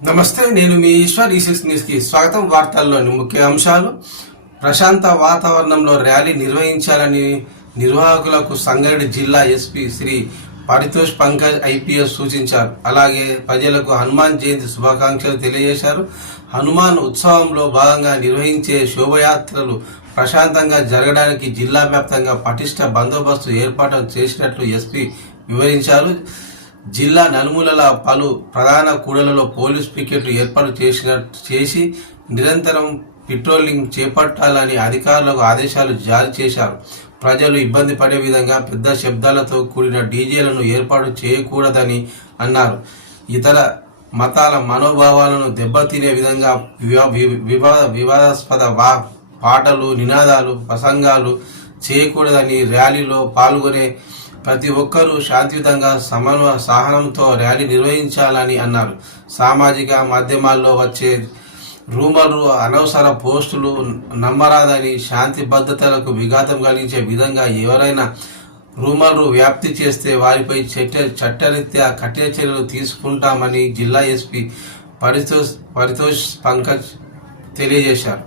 నమస్తే, నేను మీ ఈశ్వర్. ఈ6 న్యూస్కి స్వాగతం. వార్తల్లోని ముఖ్య అంశాలు: ప్రశాంత వాతావరణంలో ర్యాలీ నిర్వహించాలని నిర్వాహకులకు సంగారెడ్డి జిల్లా ఎస్పీ శ్రీ పరితోష్ పంకజ్ ఐపీఎస్ సూచించారు. అలాగే ప్రజలకు హనుమాన్ జయంతి శుభాకాంక్షలు తెలియజేశారు. హనుమాన్ ఉత్సవంలో భాగంగా నిర్వహించే శోభయాత్రలు ప్రశాంతంగా జరగడానికి జిల్లా వ్యాప్తంగా పటిష్ట బందోబస్తు ఏర్పాటు చేసినట్లు ఎస్పీ వివరించారు. జిల్లా నలుమూలల పలు ప్రధాన కూడలలో పోలీస్ పికెట్లు ఏర్పాటు చేసి నిరంతరం పెట్రోలింగ్ చేపట్టాలని అధికారులకు ఆదేశాలు జారీ చేశారు. ప్రజలు ఇబ్బంది పడే విధంగా పెద్ద శబ్దాలతో కూడిన డీజేలను ఏర్పాటు చేయకూడదని అన్నారు. ఇతర మతాల మనోభావాలను దెబ్బతినే విధంగా వివాదాస్పద పాటలు, నినాదాలు, ప్రసంగాలు చేయకూడదని, ర్యాలీలో పాల్గొనే ప్రతి ఒక్కరూ శాంతియుతంగా సహనంతో ర్యాలీ నిర్వహించాలని అన్నారు. సామాజిక మాధ్యమాల్లో వచ్చే రూమర్లు, అనవసర పోస్టులు నమ్మరాదని, శాంతి భద్రతలకు విఘాతం కలిగించే విధంగా ఎవరైనా రూమర్లు వ్యాప్తి చేస్తే వారిపై చట్టరీత్యా కఠిన చర్యలు తీసుకుంటామని జిల్లా ఎస్పీ పరితోష్ పంకజ్ తెలియజేశారు.